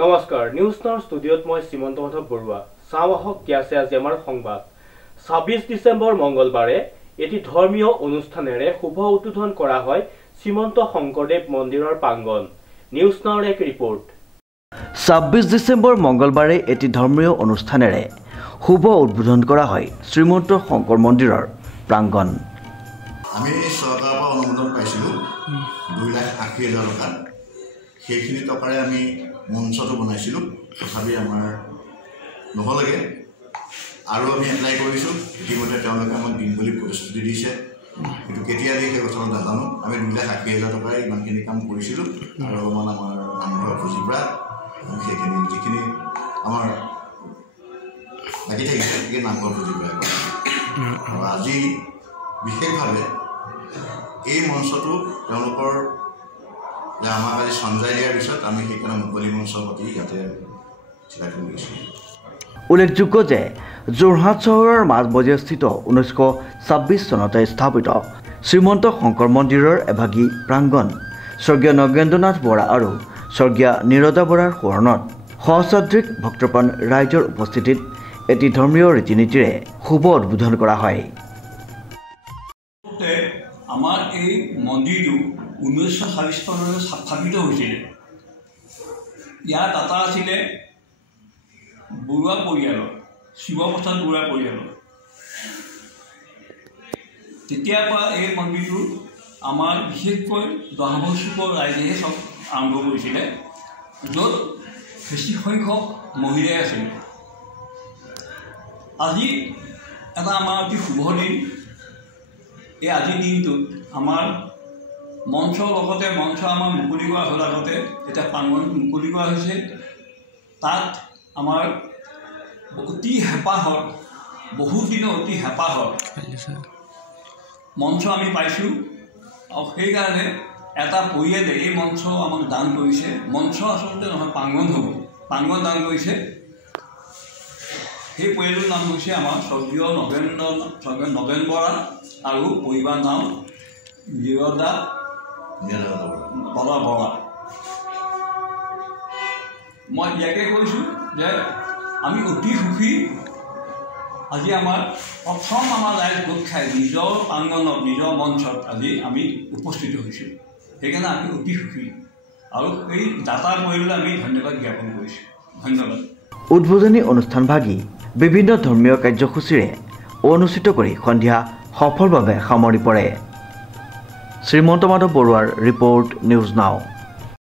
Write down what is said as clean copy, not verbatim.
নমস্কাৰ নিউজ নাওৰ ষ্টুডিঅ'ত মই শ্ৰীমন্ত মাধৱ বৰুৱা চাওঁহক কি আছে আজি আমাৰ সংবাদ 26 ডিচেম্বৰ মঙ্গলবাৰে এটি ধৰ্মীয় অনুষ্ঠানেৰে শুভ উদ্বোধন কৰা হয় শ্ৰীমন্ত শংকৰদেৱ মন্দিৰৰ প্ৰাংগণ নিউজ নাওৰ এক ৰিপৰ্ট 26 ডিসেম্বৰ মঙ্গলবাৰে এটি ধৰ্মীয় অনুষ্ঠানেৰে শুভ উদ্বোধন কৰা হয় শ্ৰীমন্ত শংকৰ মন্দিৰৰ প্ৰাংগণ আমি চৰকাৰৰ পৰা অনুমোদন পাইছিলো 2,80,000 টকা সেইখিনি টকাৰে আমি মঞ্চটো বনাইছিলো তথাপি আমাৰ নহলগে আৰু আমি এপ্লাই কৰিছো ইতিমধ্যে তেওঁলোকে আমাক দিম বুলি প্ৰতিশ্ৰুতি দিছে কিন্তু কেতিয়া দিয়ে সেই কথা নাজানো আমি 2,80,000 টকাৰে ইমানখিনি কাম কৰিছিলো আৰু আমাৰ নামঘৰ পুঁজিৰ পৰা সেইখিনি যিখিনি আমাৰ লাগি থাকিছে সেই নামঘৰ পুঁজিৰ পৰা আৰু আজি বিশেষভাৱে এই মঞ্চটো তেওঁলোকৰ আমাক আজি সঞ্জয় দিয়াৰ পিছত আমি সেইকাৰণে মুকলি মঞ্চ পাতি ইয়াতে চিলাই কৰিছোঁ উল্লেখযোগ্য যে যোৰহাট চহৰৰ মাজমজিয়াস্থিত 1926 চনতে স্থাপিত শ্ৰীমন্ত শংকৰ মন্দিৰৰ এভাগী প্ৰাংগণ স্বৰ্গীয় নগেন্দ্ৰনাথ বৰা আৰু স্বৰ্গীয় নিৰদা বৰাৰ সোঁৱৰণত সহস্ৰাধিক ভক্তপ্ৰাণ ৰাইজৰ উপস্থিতিত এটি ধৰ্মীয় ৰীতি-নীতিৰে শুভ উদ্বোধন কৰা হয় আমাৰ এই মন্দিৰটো 1926 চনত স্থাপিত হৈছিল ইয়াৰ দাতা আছিলে বৰুৱা পৰিয়ালৰ শিৱপ্ৰসাদ বৰুৱা পৰিয়ালৰ তেতিয়াৰ পৰা এই মন্দিৰটো আমাৰ বিশেষকৈ দহাবৰ চুকৰ ৰাইজেহে চব আৰম্ভ কৰিছিলে য'ত বেছি সংখ্যক মহিলাই আছিল আজি এটা আমাৰ অতি শুভ দিন এই আজিৰ দিনটোত আমাৰ মঞ্চৰ লগতে মঞ্চ আমাৰ মুকলি কৰা হ'ল আগতে এতিয়া প্ৰাংগণ মুকলি কৰা হৈছে তাত আমাৰ অতি হেঁপাহৰ বহুদিনৰ অতি হেঁপাহৰ মঞ্চ আমি পাইছোঁ আৰু সেইকাৰণে এটা পৰিয়ালে এই মঞ্চ আমাক দান কৰিছে মঞ্চ আচলতে নহয় প্ৰাংগণ হ'ব প্ৰাংগণ দান কৰিছে সেই পৰিয়ালটোৰ নাম হৈছে আমাৰ স্বৰ্গীয় নগেন বৰা আৰু পৰিবাৰ নাম নিৰদা বৰা মই ইয়াকে কৈছোঁ যে আমি অতি সুখী আজি আমাৰ প্ৰথম আমাৰ ৰাইজ গোট খাই নিজৰ প্ৰাংগণত নিজৰ মঞ্চত আজি আমি উপস্থিত হৈছোঁ সেইকাৰণে আমি অতি সুখী আৰু এই দাতা পৰিয়াললৈ আমি ধন্যবাদ জ্ঞাপন কৰিছোঁ ধন্যবাদ উদ্বোধনী অনুষ্ঠানভাগী বিভিন্ন ধৰ্মীয় কাৰ্যসূচীৰে অনুষ্ঠিত কৰি সন্ধিয়া সফলভাৱে সামৰি পৰে শ্ৰীমন্ত মাধৱ বৰুৱাৰ ৰিপৰ্ট নিউজ নাও।